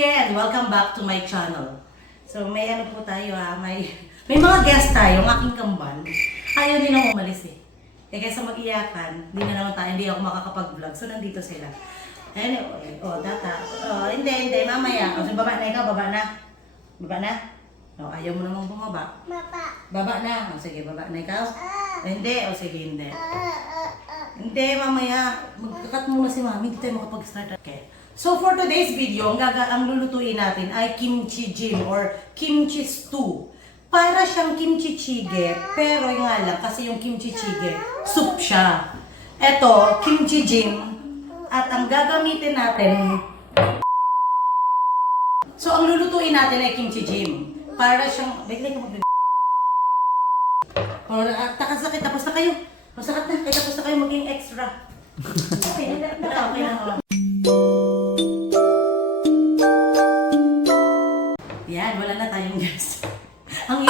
again! Welcome back to my channel. So may ano po tayo may mga guest tayo, ang aking kambal. Ayaw nilang umalis eh. Kaysa mag-iyakan, hindi ako makakapag-vlog. So nandito sila. Anyway, hindi, mamaya. So baba na ikaw, baba na. Baba na? Ayaw mo namang bumaba. Baba na. Sige, baba na ikaw. Hindi, sige, hindi. Hindi, mamaya. Magkakat muna si mami, hindi tayo makapag-start. Okay. So for today's video, ang lulutuin natin ay kimchi jjigae or kimchi stew. Para siyang kimchi jjigae, pero yung nga lang, kasi yung kimchi jjigae, soup siya. Ito, kimchi jjigae, at ang gagamitin natin, so ang lulutuin natin ay kimchi jjigae. Para siyang, bigla ka mag- takasakit, tapos na kayo. Masakit na, tapos na kayo maging extra. Okay na. Yan, wala na tayong guest. ang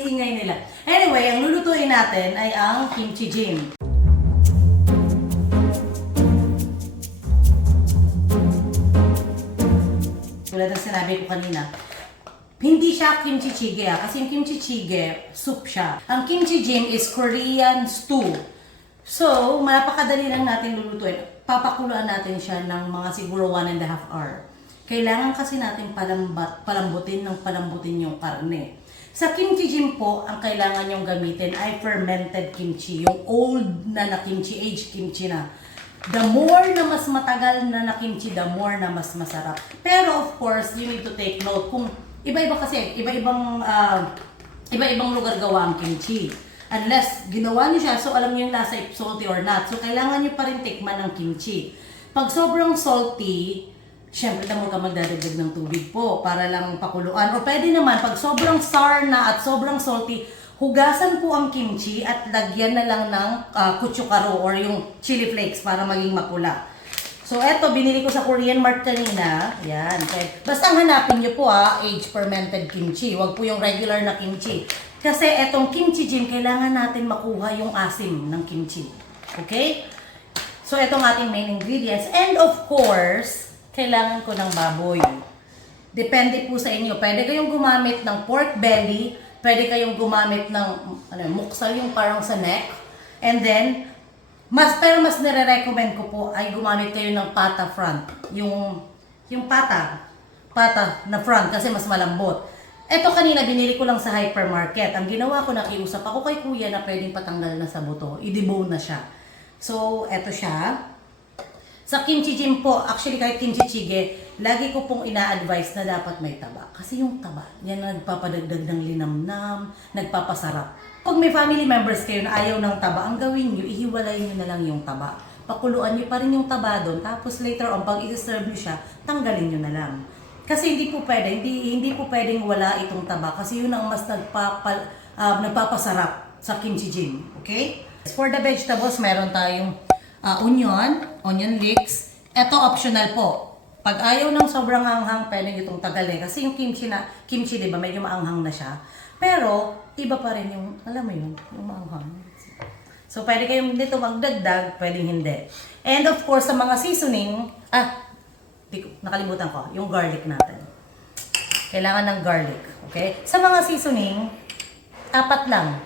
iingay nila. Anyway, ang lulutuin natin ay ang kimchi jjigae. Tulad ng sinabi ko kanina, hindi siya kimchi jjigae kasi yung kimchi jjigae, soup siya. Ang kimchi jjigae is Korean stew. So, napakadali lang natin lulutuin. Papakuluan natin siya ng mga siguro 1.5 hour. Kailangan kasi natin palambutin yung karne. Sa kimchi jjigae po, ang kailangan yung gamitin ay fermented kimchi. Yung old na kimchi, aged kimchi na. The more na mas matagal na kimchi, the more na mas masarap. Pero of course, you need to take note kung iba-iba kasi, iba-ibang lugar gawa ang kimchi. Unless ginawa niyo siya, so alam niyo yung lasa if salty or not. So kailangan niyo pa rin tikman ng kimchi. Pag sobrang salty, syempre tamo ka magdadagdag ng tubig po para lang pakuluan. O pwede naman, pag sobrang sour na at sobrang salty, hugasan po ang kimchi at lagyan na lang ng kutsukaro or yung chili flakes para maging mapula. So eto, binili ko sa Korean Mart kanina. Yan. Okay. Basta hanapin nyo po aged fermented kimchi. Huwag po yung regular na kimchi. Kasi etong kimchi jjigae, kailangan natin makuha yung asim ng kimchi. Okay? So etong ating main ingredients. And of course, kailangan ko ng baboy. Depende po sa inyo. Pwede kayong gumamit ng pork belly. Pwede kayong gumamit ng muksal yung parang sa neck. And then, mas nire-recommend ko po ay gumamit kayo ng pata front. Yung pata na front kasi mas malambot. Ito kanina binili ko lang sa hypermarket. Ang ginawa ko, nakiusap ako kay kuya na pwedeng patanggal na sa buto. I-debone na siya. So, eto siya. Sa kimchi jjigae po, actually kahit kimchi jjigae, lagi ko pong ina-advise na dapat may taba. Kasi yung taba, yan nagpapadagdag ng linamnam, nagpapasarap. Pag may family members kayo na ayaw ng taba, ang gawin nyo, ihiwalay nyo na lang yung taba. Pakuluan nyo pa rin yung taba doon, tapos later on, pag i-serve nyo siya, tanggalin nyo na lang. Kasi hindi po pwedeng wala itong taba, kasi yun ang mas nagpapasarap sa kimchi jjigae. Okay? For the vegetables, meron tayong onion leeks. Ito optional po. Pag ayaw ng sobrang hanghang, pwede itong tagalin. Kasi yung kimchi, di ba, medyo maanghang na siya. Pero, iba pa rin yung, alam mo yun, yung maanghang. So, pwede kayong dito magdagdag, pwedeng hindi. And of course, sa mga seasoning, nakalimutan ko, yung garlic natin. Kailangan ng garlic. Okay? Sa mga seasoning, apat lang.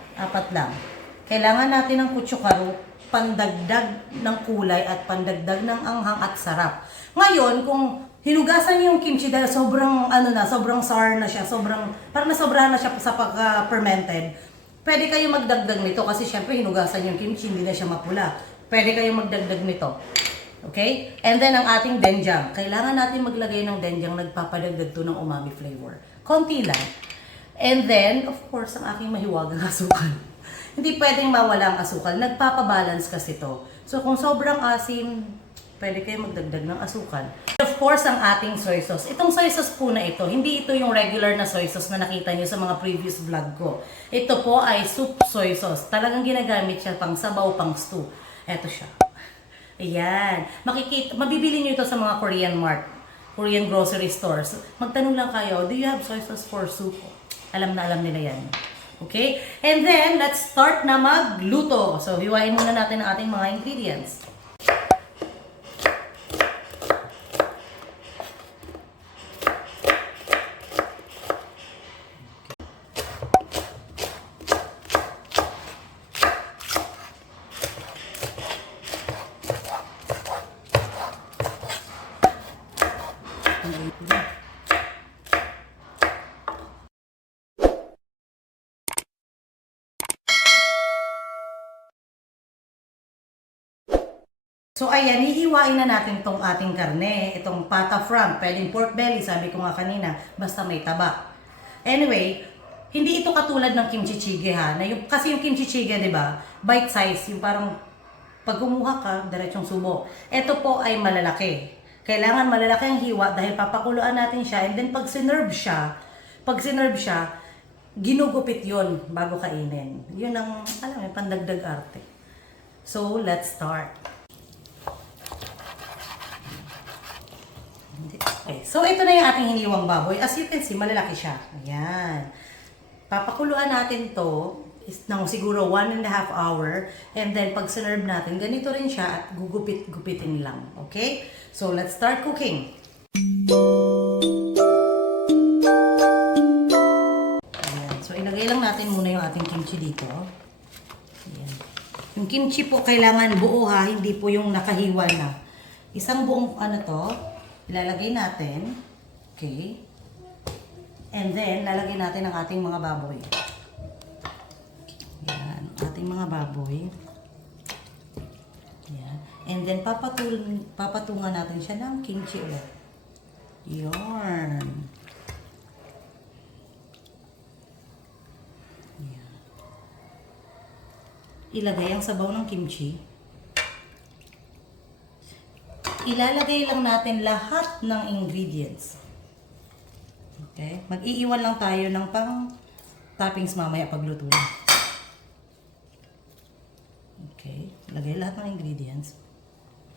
Kailangan natin ng kutsukaro, pandagdag ng kulay at pandagdag ng anghang at sarap. Ngayon, kung hinugasan niyo yung kimchi dahil sobrang sour na siya, parang nasobrahan na siya sa pagka-fermented, pwede kayo magdagdag nito kasi syempre hinugasan yung kimchi, hindi na siya mapula. Pwede kayo magdagdag nito. Okay? And then ang ating doenjang. Kailangan natin maglagay ng doenjang, nagpapadagdag to ng umami flavor. Konti lang. And then, of course, ang aking mahiwagang asukal. Hindi pwedeng mawala ang asukal. Nagpapabalance kasi to. So kung sobrang asim, pwede kayo magdagdag ng asukal. Of course, ang ating soy sauce. Itong soy sauce po na ito, hindi ito yung regular na soy sauce na nakita nyo sa mga previous vlog ko. Ito po ay soup soy sauce. Talagang ginagamit siya pang sabaw, pang stew. Ito siya. Ayan. Mabibili nyo ito sa mga Korean Mart, Korean grocery stores. Magtanong lang kayo, do you have soy sauce for soup? Alam nila yan. Okay? And then, let's start na magluto. So, hiwain muna natin ang ating mga ingredients. So ayan, hihiwain na natin tong ating karne. Itong pata from, pwedeng pork belly, sabi ko nga kanina, basta may taba. Anyway, hindi ito katulad ng kimchi jjigae ha. Kasi yung kimchi jjigae, di ba, bite size, yung parang pag kumuha ka, diretsong subo. Ito po ay malalaki. Kailangan malalaki ang hiwa dahil papakuluan natin siya, and then pag sinerve siya, ginugupit yon bago kainin. Yun ang, alam mo, pandagdag arte. So, let's start. Okay, so ito na yung ating hiniwang baboy. As you can see, malalaki siya. Ayan. Papakuluan natin to ng siguro 1.5 hour. And then, pag sinerve natin, ganito rin siya at gugupit-gupitin lang. Okay? So, let's start cooking. Ayan. So, ilagay lang natin muna yung ating kimchi dito. Ayan. Yung kimchi po, kailangan buo ha, hindi po yung nakahiwa na. Isang buong ilalagay natin. Okay. And then, lalagay natin ang ating mga baboy. Yan, ating mga baboy. Yan. And then, papatungan natin siya ng kimchi ulit. Yan. Yan. Ilagay ang sabaw ng kimchi. Ilalagay lang natin lahat ng ingredients. Okay? Mag-iiwan lang tayo ng pang toppings mamaya pagluto na. Okay? Ilagay lahat ng ingredients.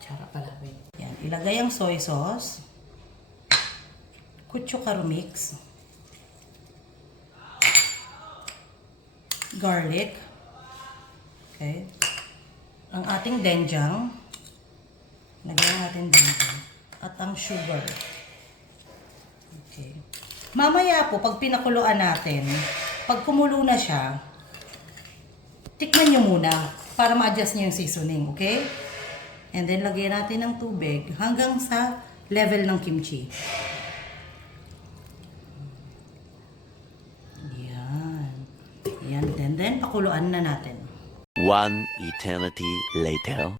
Tsara pala. Yan. Ilagay ang soy sauce. Kutsukaru mix. Garlic. Okay? Ang ating doenjang. Lagyan natin dito. At ang sugar. Okay. Mamaya po, pag pinakuluan natin, pag kumulo na siya, tikman nyo muna para ma-adjust nyo yung seasoning. Okay? And then, lagyan natin ng tubig hanggang sa level ng kimchi. Yan. Yan. And then, pakuluan na natin. One eternity later.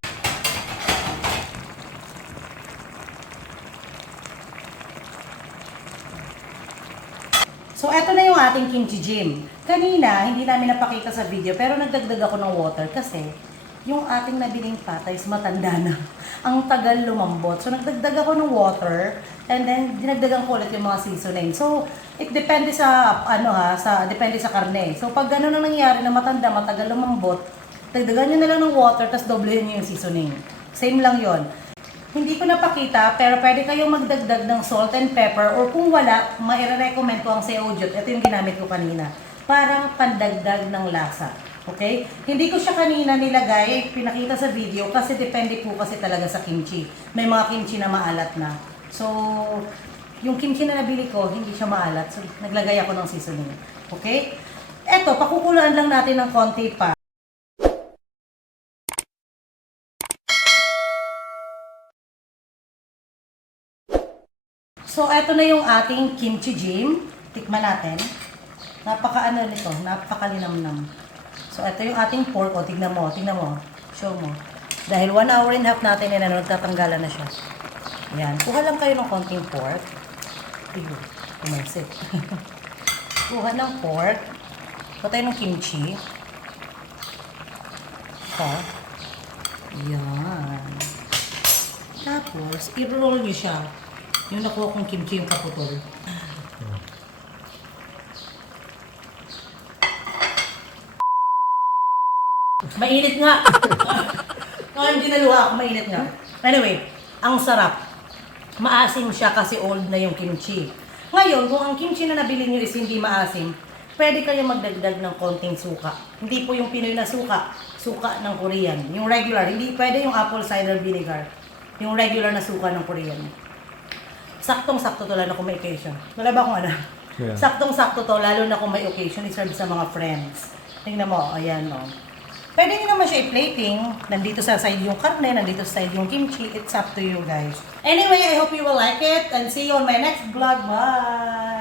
So, eto na yung ating kimchi jjigae. Kanina, hindi namin napakita sa video, pero nagdagdag ako ng water kasi yung ating nabiling pata is matanda na. Ang tagal lumambot. So, nagdagdag ako ng water and then dinagdagan ko ulit yung mga seasoning. So, it depende sa, depende sa karne. So, pag gano'n ang nangyari na matanda, matagal lumambot, dagdagan nyo na lang ng water, tapos doblehin nyo yung seasoning. Same lang yon. Hindi ko napakita, pero pwede kayong magdagdag ng salt and pepper or kung wala, maire-recommend ko ang seojut. Ito yung ginamit ko kanina. Para pandagdag ng lasa. Okay? Hindi ko siya kanina nilagay, pinakita sa video kasi depende po kasi talaga sa kimchi. May mga kimchi na maalat na. So, yung kimchi na nabili ko, hindi siya maalat. So, naglagay ako ng seasoning. Okay? Eto, pakukuluan lang natin ng konti pa. So, eto na yung ating kimchi jjigae. Tikman natin. Napaka-ano nito, napakalinamnam. So, ito yung ating pork. O, tignan mo. Show mo. Dahil 1.5 hours natin yan, nagtatanggalan na siya. Ayan. Kuha lang kayo ng konting pork. Ayun. Kumalsik. Kuha ng pork. Kuha tayo ng kimchi. Ito. Ayan. Tapos, i-roll nyo siya. Yung nakuha kong kimchi, yung kaputol. Mainit nga! Hindi naluha ako, mainit nga. Anyway, ang sarap. Maasim siya kasi old na yung kimchi. Ngayon, kung ang kimchi na nabili nyo is hindi maasim, pwede kayo magdagdag ng konting suka. Hindi po yung Pinoy na suka, suka ng Korean. Yung regular, hindi pwede yung apple cider vinegar. Yung regular na suka ng Korean. Saktong-sakto to, lalo kung may occasion. Wala ba akong ano? Yeah. Saktong-sakto to, lalo na kung may occasion, iserve sa mga friends. Tingnan mo, ayan o. Pwede nyo naman siya i-plating. Nandito sa side yung karne, nandito sa side yung kimchi. It's up to you guys. Anyway, I hope you will like it and see you on my next vlog. Bye!